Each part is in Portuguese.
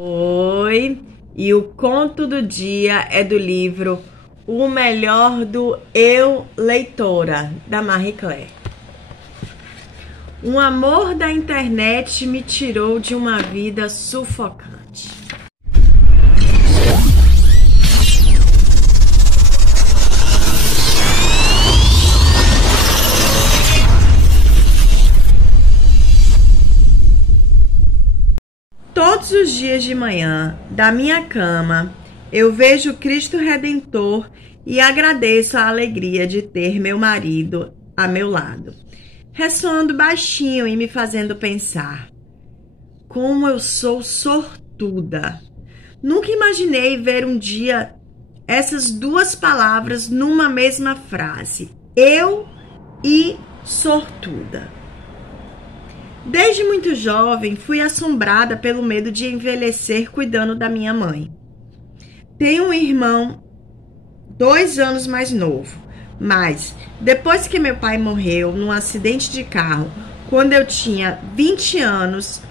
Oi, e o conto do dia é do livro O Melhor do Eu, Leitora, da Marie Claire. Um amor da internet me tirou de uma vida sufocante. Todos os dias de manhã, da minha cama, eu vejo Cristo Redentor e agradeço a alegria de ter meu marido a meu lado, ressoando baixinho e me fazendo pensar: como eu sou sortuda! Nunca imaginei ver um dia essas duas palavras numa mesma frase: eu e sortuda. Desde muito jovem, fui assombrada pelo medo de envelhecer cuidando da minha mãe. Tenho um irmão 2 anos mais novo, mas depois que meu pai morreu num acidente de carro, quando eu tinha 20 anos,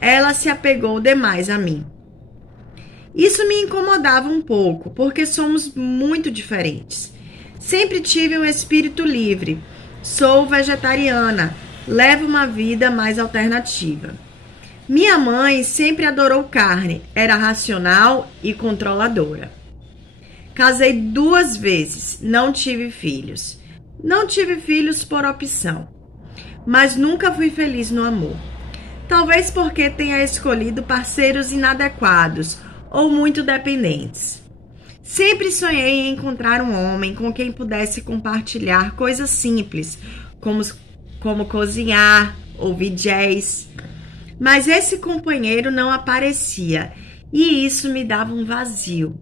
ela se apegou demais a mim. Isso me incomodava um pouco, porque somos muito diferentes. Sempre tive um espírito livre, sou vegetariana, levo uma vida mais alternativa. Minha mãe sempre adorou carne, era racional e controladora. Casei 2 vezes, não tive filhos. Não tive filhos por opção, mas nunca fui feliz no amor. Talvez porque tenha escolhido parceiros inadequados ou muito dependentes. Sempre sonhei em encontrar um homem com quem pudesse compartilhar coisas simples, como cozinhar, ouvir jazz. Mas esse companheiro não aparecia e isso me dava um vazio.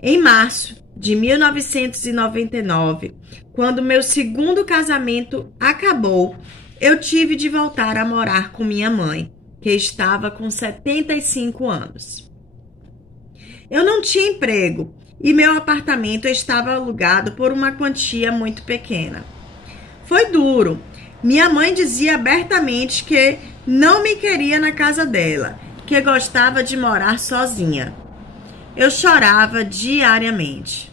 Em março de 1999, quando meu segundo casamento acabou, eu tive de voltar a morar com minha mãe, que estava com 75 anos. Eu não tinha emprego e meu apartamento estava alugado por uma quantia muito pequena. Foi duro. Minha mãe dizia abertamente que não me queria na casa dela, que gostava de morar sozinha. Eu chorava diariamente.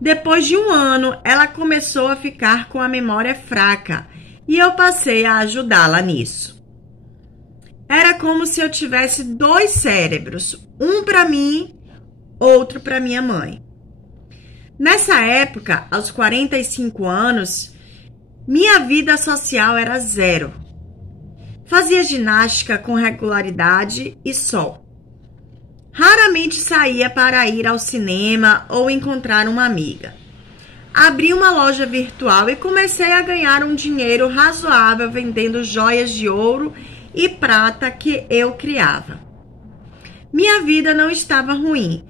Depois de 1 ano, ela começou a ficar com a memória fraca e eu passei a ajudá-la nisso. Era como se eu tivesse 2 cérebros, um para mim, outro para minha mãe. Nessa época, aos 45 anos, minha vida social era 0. Fazia ginástica com regularidade e só. Raramente saía para ir ao cinema ou encontrar uma amiga. Abri uma loja virtual e comecei a ganhar um dinheiro razoável vendendo joias de ouro e prata que eu criava. Minha vida não estava ruim,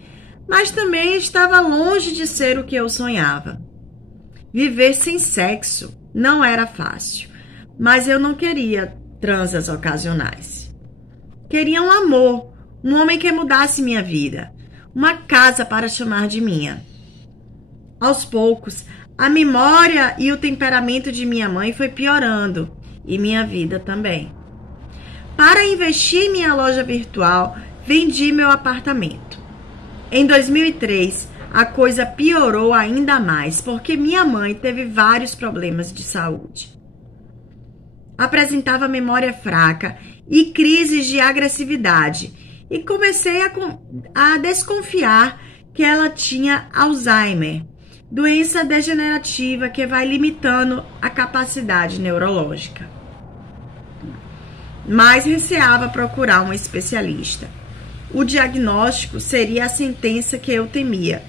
mas também estava longe de ser o que eu sonhava. Viver sem sexo não era fácil, mas eu não queria transas ocasionais. Queria um amor, um homem que mudasse minha vida, uma casa para chamar de minha. Aos poucos, a memória e o temperamento de minha mãe foi piorando e minha vida também. Para investir em minha loja virtual, vendi meu apartamento. Em 2003, a coisa piorou ainda mais, porque minha mãe teve vários problemas de saúde. Apresentava memória fraca e crises de agressividade, e comecei a desconfiar que ela tinha Alzheimer, doença degenerativa que vai limitando a capacidade neurológica. Mas receava procurar um especialista. O diagnóstico seria a sentença que eu temia: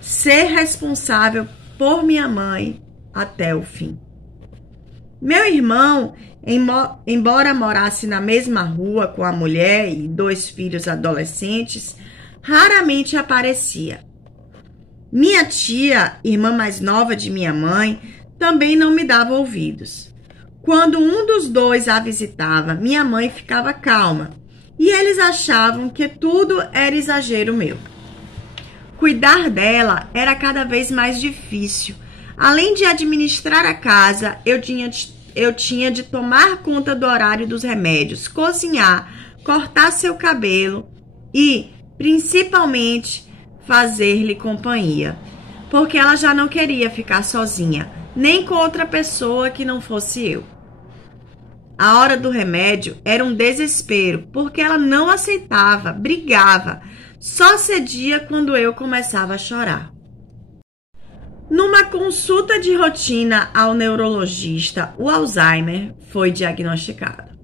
ser responsável por minha mãe até o fim. Meu irmão, embora morasse na mesma rua com a mulher e 2 filhos adolescentes, raramente aparecia. Minha tia, irmã mais nova de minha mãe, também não me dava ouvidos. Quando um dos 2 a visitava, minha mãe ficava calma e eles achavam que tudo era exagero meu. Cuidar dela era cada vez mais difícil. Além de administrar a casa, eu tinha de tomar conta do horário dos remédios, cozinhar, cortar seu cabelo e, principalmente, fazer-lhe companhia, porque ela já não queria ficar sozinha, nem com outra pessoa que não fosse eu. A hora do remédio era um desespero, porque ela não aceitava, brigava, só cedia quando eu começava a chorar. Numa consulta de rotina ao neurologista, o Alzheimer foi diagnosticado.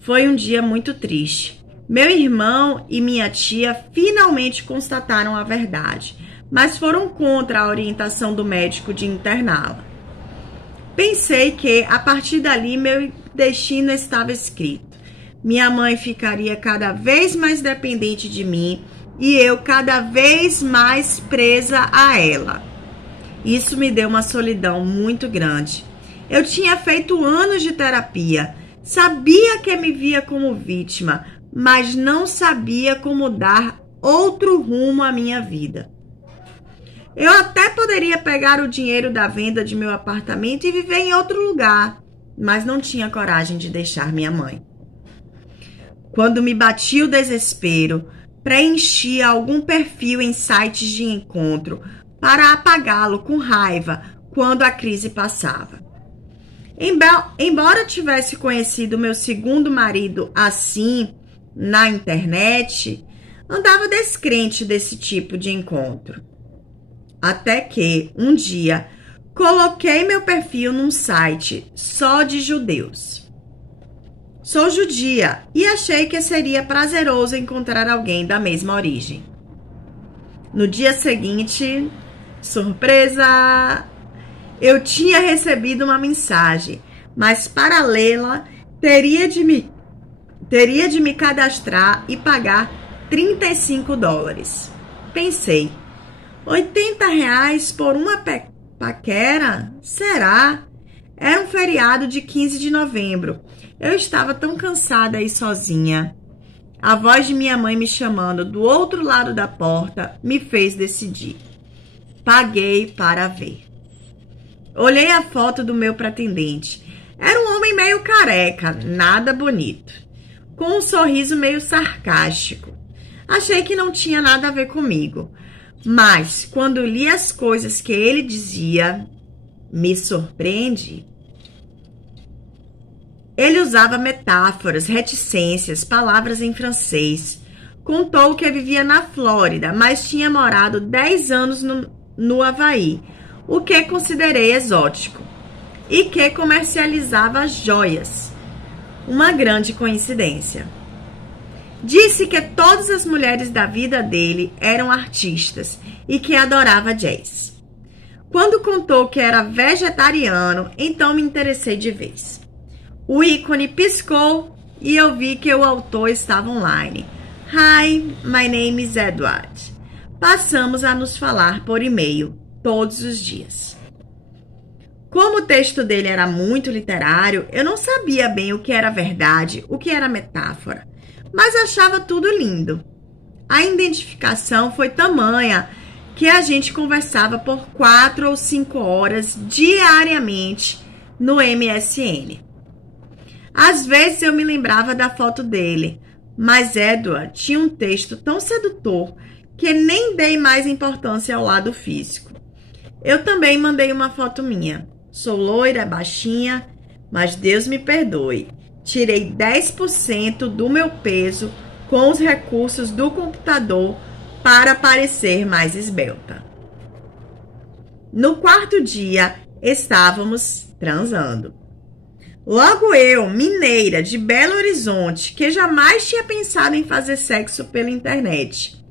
Foi um dia muito triste. Meu irmão e minha tia finalmente constataram a verdade, mas foram contra a orientação do médico de interná-la. Pensei que, a partir dali, meu destino estava escrito. Minha mãe ficaria cada vez mais dependente de mim e eu cada vez mais presa a ela. Isso me deu uma solidão muito grande. Eu tinha feito anos de terapia, sabia que me via como vítima, mas não sabia como dar outro rumo à minha vida. Eu até poderia pegar o dinheiro da venda de meu apartamento e viver em outro lugar, mas não tinha coragem de deixar minha mãe. Quando me batia o desespero, preenchia algum perfil em sites de encontro para apagá-lo com raiva quando a crise passava. Embora tivesse conhecido meu segundo marido assim na internet, andava descrente desse tipo de encontro. Até que, um dia, coloquei meu perfil num site só de judeus. Sou judia e achei que seria prazeroso encontrar alguém da mesma origem. No dia seguinte, surpresa! Eu tinha recebido uma mensagem, mas para lê-la, teria de me cadastrar e pagar $35. Pensei, R$80 por uma paquera? Será? Era um feriado de 15 de novembro. Eu estava tão cansada e sozinha. A voz de minha mãe me chamando do outro lado da porta me fez decidir. Paguei para ver. Olhei a foto do meu pretendente. Era um homem meio careca, nada bonito, com um sorriso meio sarcástico. Achei que não tinha nada a ver comigo, mas quando li as coisas que ele dizia, me surpreendi. Ele usava metáforas, reticências, palavras em francês. Contou que vivia na Flórida, mas tinha morado 10 anos no Havaí, o que considerei exótico, e que comercializava joias. Uma grande coincidência. Disse que todas as mulheres da vida dele eram artistas e que adorava jazz. Quando contou que era vegetariano, então me interessei de vez. O ícone piscou e eu vi que o autor estava online. Hi, my name is Edward. Passamos a nos falar por e-mail todos os dias. Como o texto dele era muito literário, eu não sabia bem o que era verdade, o que era metáfora, mas achava tudo lindo. A identificação foi tamanha que a gente conversava por 4 ou 5 horas diariamente no MSN. Às vezes eu me lembrava da foto dele, mas Edward tinha um texto tão sedutor que nem dei mais importância ao lado físico. Eu também mandei uma foto minha. Sou loira, baixinha, mas Deus me perdoe. Tirei 10% do meu peso com os recursos do computador para parecer mais esbelta. No quarto dia, estávamos transando. Logo eu, mineira de Belo Horizonte, que jamais tinha pensado em fazer sexo pela internet.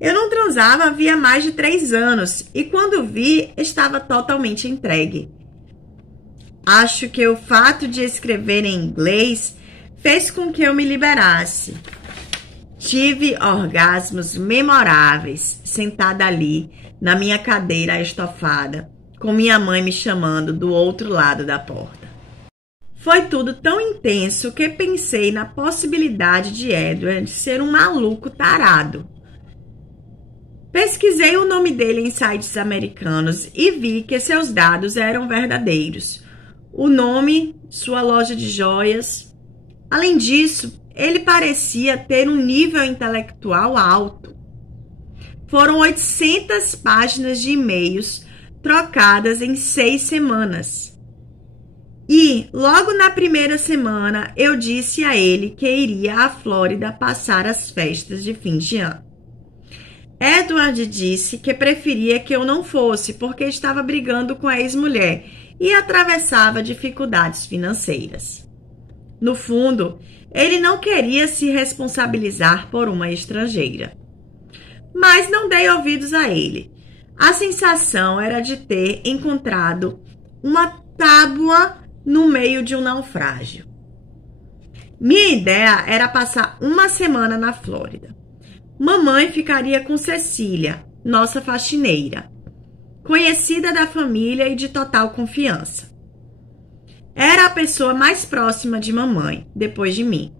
Eu não transava havia mais de 3 anos e quando vi, estava totalmente entregue. Acho que o fato de escrever em inglês fez com que eu me liberasse. Tive orgasmos memoráveis, sentada ali, na minha cadeira estofada, com minha mãe me chamando do outro lado da porta. Foi tudo tão intenso que pensei na possibilidade de Edward ser um maluco tarado. Pesquisei o nome dele em sites americanos e vi que seus dados eram verdadeiros. O nome, sua loja de joias. Além disso, ele parecia ter um nível intelectual alto. Foram 800 páginas de e-mails trocadas em 6 semanas. E, logo na primeira semana, eu disse a ele que iria à Flórida passar as festas de fim de ano. Edward disse que preferia que eu não fosse porque estava brigando com a ex-mulher e atravessava dificuldades financeiras. No fundo, ele não queria se responsabilizar por uma estrangeira. Mas não dei ouvidos a ele. A sensação era de ter encontrado uma tábua no meio de um naufrágio. Minha ideia era passar uma semana na Flórida. Mamãe ficaria com Cecília, nossa faxineira, conhecida da família e de total confiança. Era a pessoa mais próxima de mamãe, depois de mim.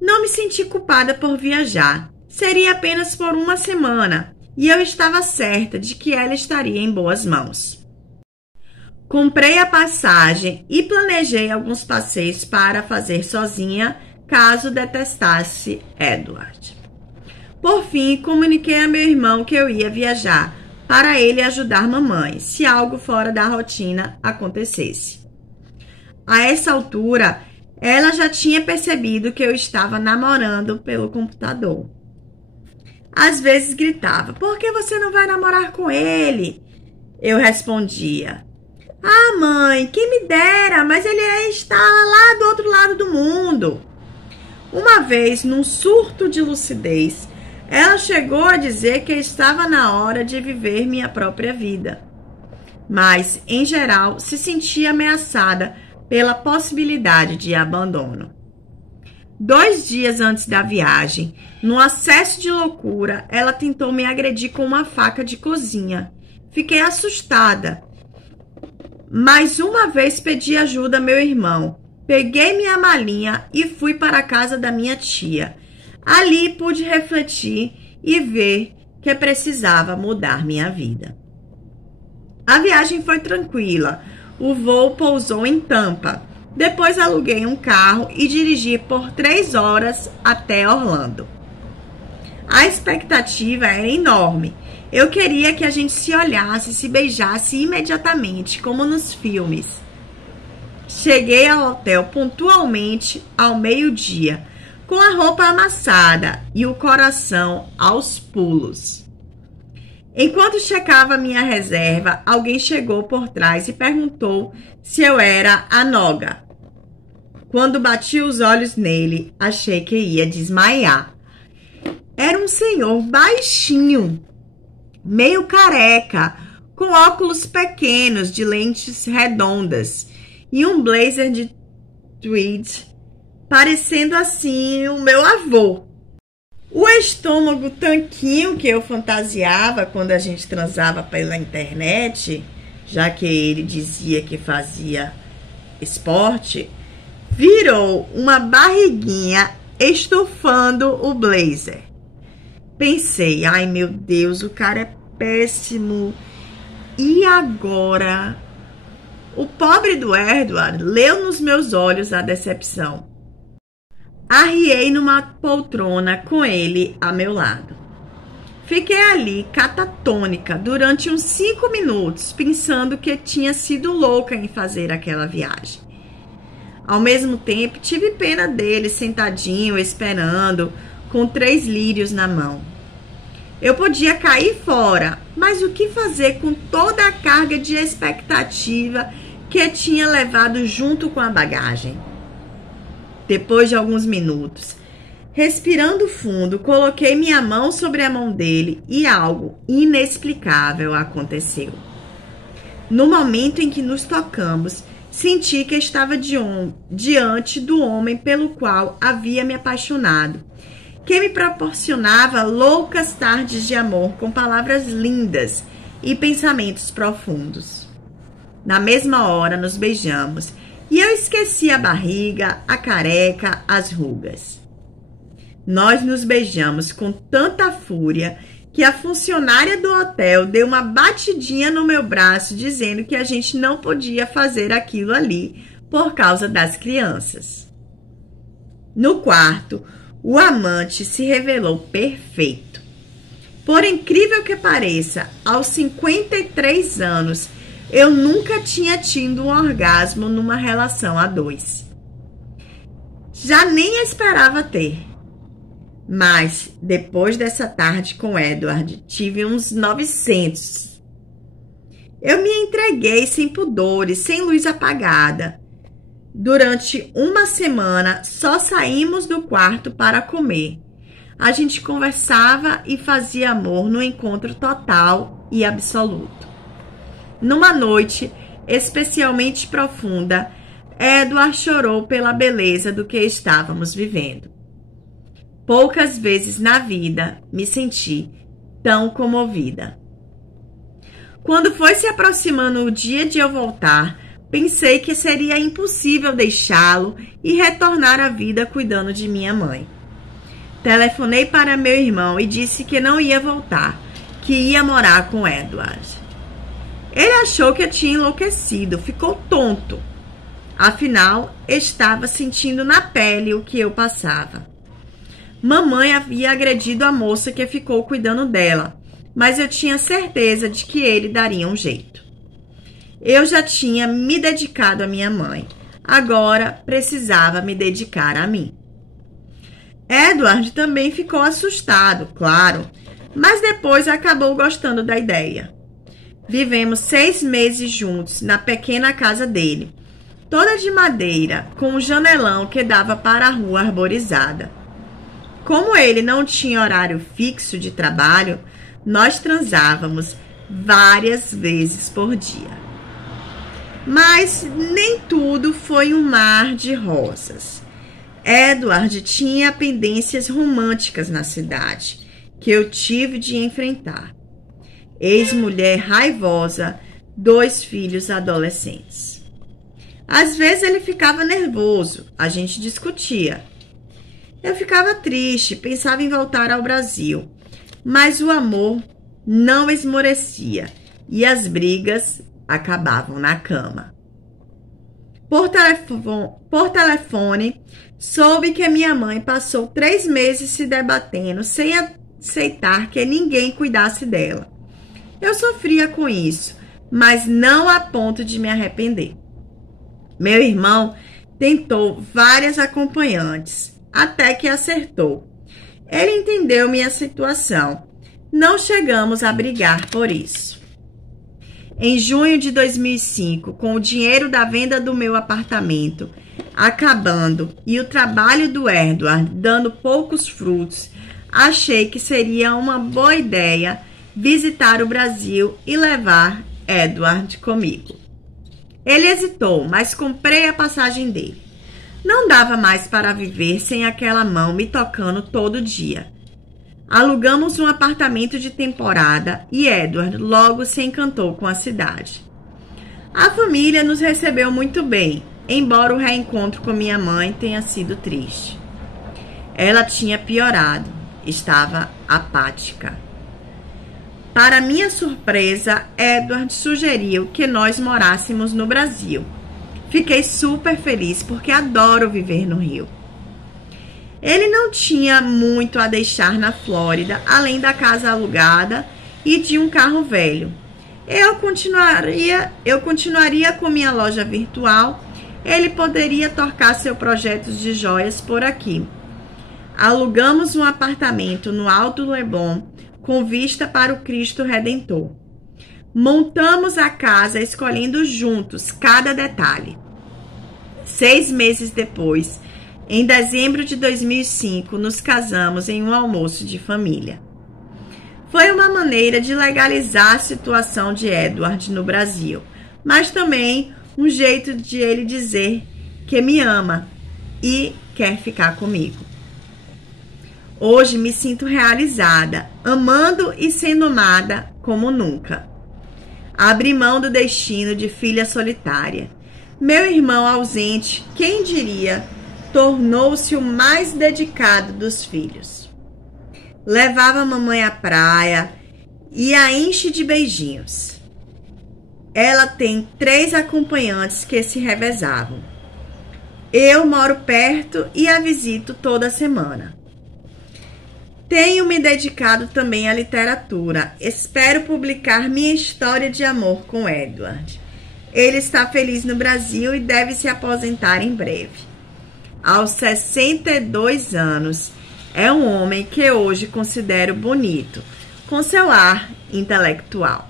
Não me senti culpada por viajar. Seria apenas por uma semana, e eu estava certa de que ela estaria em boas mãos. Comprei a passagem e planejei alguns passeios para fazer sozinha, caso detestasse Edward. Por fim, comuniquei a meu irmão que eu ia viajar, para ele ajudar mamãe, se algo fora da rotina acontecesse. A essa altura, ela já tinha percebido que eu estava namorando pelo computador. Às vezes gritava, por que você não vai namorar com ele? Eu respondia, ah, mãe, quem me dera, mas ele está lá do outro lado do mundo. Uma vez, num surto de lucidez, ela chegou a dizer que estava na hora de viver minha própria vida. Mas, em geral, se sentia ameaçada pela possibilidade de abandono. 2 dias antes da viagem, num acesso de loucura, ela tentou me agredir com uma faca de cozinha. Fiquei assustada. Mais uma vez pedi ajuda a meu irmão. Peguei minha malinha e fui para a casa da minha tia. Ali pude refletir e ver que precisava mudar minha vida. A viagem foi tranquila. O voo pousou em Tampa. Depois aluguei um carro e dirigi por 3 horas até Orlando. A expectativa era enorme. Eu queria que a gente se olhasse, se beijasse imediatamente, como nos filmes. Cheguei ao hotel pontualmente ao meio-dia, com a roupa amassada e o coração aos pulos. Enquanto checava minha reserva, alguém chegou por trás e perguntou se eu era a Noga. Quando bati os olhos nele, achei que ia desmaiar. Era um senhor baixinho, meio careca, com óculos pequenos de lentes redondas e um blazer de tweed, parecendo assim o meu avô. O estômago tanquinho que eu fantasiava quando a gente transava pela internet, já que ele dizia que fazia esporte, virou uma barriguinha estufando o blazer. Pensei, ai meu Deus, o cara é péssimo. E agora? O pobre do Edward leu nos meus olhos a decepção. Arriei numa poltrona com ele a meu lado. Fiquei ali catatônica durante uns 5 minutos, pensando que tinha sido louca em fazer aquela viagem. Ao mesmo tempo, tive pena dele sentadinho, esperando, com 3 lírios na mão. Eu podia cair fora, mas o que fazer com toda a carga de expectativa que tinha levado junto com a bagagem? Depois de alguns minutos, respirando fundo, coloquei minha mão sobre a mão dele e algo inexplicável aconteceu. No momento em que nos tocamos, senti que estava diante do homem pelo qual havia me apaixonado, que me proporcionava loucas tardes de amor com palavras lindas e pensamentos profundos. Na mesma hora nos beijamos e eu esqueci a barriga, a careca, as rugas. Nós nos beijamos com tanta fúria que a funcionária do hotel deu uma batidinha no meu braço dizendo que a gente não podia fazer aquilo ali por causa das crianças. No quarto, o amante se revelou perfeito. Por incrível que pareça, aos 53 anos, eu nunca tinha tido um orgasmo numa relação a dois. Já nem esperava ter. Mas, depois dessa tarde com Edward, tive uns 900. Eu me entreguei sem pudores, sem luz apagada. Durante uma semana, só saímos do quarto para comer. A gente conversava e fazia amor no encontro total e absoluto. Numa noite especialmente profunda, Edward chorou pela beleza do que estávamos vivendo. Poucas vezes na vida me senti tão comovida. Quando foi se aproximando o dia de eu voltar, pensei que seria impossível deixá-lo e retornar à vida cuidando de minha mãe. Telefonei para meu irmão e disse que não ia voltar, que ia morar com Edward. Ele achou que eu tinha enlouquecido, ficou tonto. Afinal, estava sentindo na pele o que eu passava. Mamãe havia agredido a moça que ficou cuidando dela, mas eu tinha certeza de que ele daria um jeito. Eu já tinha me dedicado à minha mãe, agora precisava me dedicar a mim. Edward também ficou assustado, claro, mas depois acabou gostando da ideia. Vivemos 6 meses juntos na pequena casa dele, toda de madeira, com um janelão que dava para a rua arborizada. Como ele não tinha horário fixo de trabalho, nós transávamos várias vezes por dia. Mas nem tudo foi um mar de rosas. Edward tinha pendências românticas na cidade, que eu tive de enfrentar. Ex-mulher raivosa, 2 filhos adolescentes. Às vezes ele ficava nervoso, a gente discutia. Eu ficava triste, pensava em voltar ao Brasil, mas o amor não esmorecia e as brigas acabavam na cama. Por telefone, soube que minha mãe passou 3 meses se debatendo sem aceitar que ninguém cuidasse dela. Eu sofria com isso, mas não a ponto de me arrepender. Meu irmão tentou várias acompanhantes, até que acertou. Ele entendeu minha situação. Não chegamos a brigar por isso. Em junho de 2005, com o dinheiro da venda do meu apartamento acabando e o trabalho do Edward dando poucos frutos, achei que seria uma boa ideia visitar o Brasil e levar Edward comigo. Ele hesitou, mas comprei a passagem dele. Não dava mais para viver sem aquela mão me tocando todo dia. Alugamos um apartamento de temporada e Edward logo se encantou com a cidade. A família nos recebeu muito bem, embora o reencontro com minha mãe tenha sido triste. Ela tinha piorado, estava apática. Para minha surpresa, Edward sugeriu que nós morássemos no Brasil. Fiquei super feliz porque adoro viver no Rio. Ele não tinha muito a deixar na Flórida, além da casa alugada e de um carro velho. Eu continuaria com minha loja virtual. Ele poderia tocar seus projetos de joias por aqui. Alugamos um apartamento no Alto Leblon com vista para o Cristo Redentor. Montamos a casa escolhendo juntos cada detalhe. 6 meses depois, em dezembro de 2005, nos casamos em um almoço de família. Foi uma maneira de legalizar a situação de Edward no Brasil, mas também um jeito de ele dizer que me ama e quer ficar comigo. Hoje me sinto realizada, amando e sendo amada como nunca. Abri mão do destino de filha solitária. Meu irmão ausente, quem diria, tornou-se o mais dedicado dos filhos. Levava a mamãe à praia e a enche de beijinhos. Ela tem 3 acompanhantes que se revezavam. Eu moro perto e a visito toda semana. Tenho me dedicado também à literatura. Espero publicar minha história de amor com Edward. Ele está feliz no Brasil e deve se aposentar em breve. Aos 62 anos, é um homem que hoje considero bonito, com seu ar intelectual.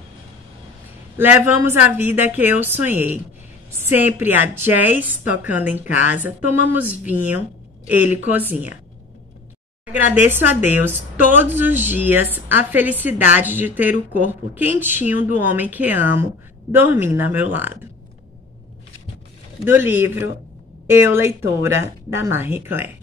Levamos a vida que eu sonhei. Sempre há jazz tocando em casa, tomamos vinho, ele cozinha. Agradeço a Deus todos os dias a felicidade de ter o corpo quentinho do homem que amo dormindo ao meu lado. Do livro Eu, Leitora, da Marie Claire.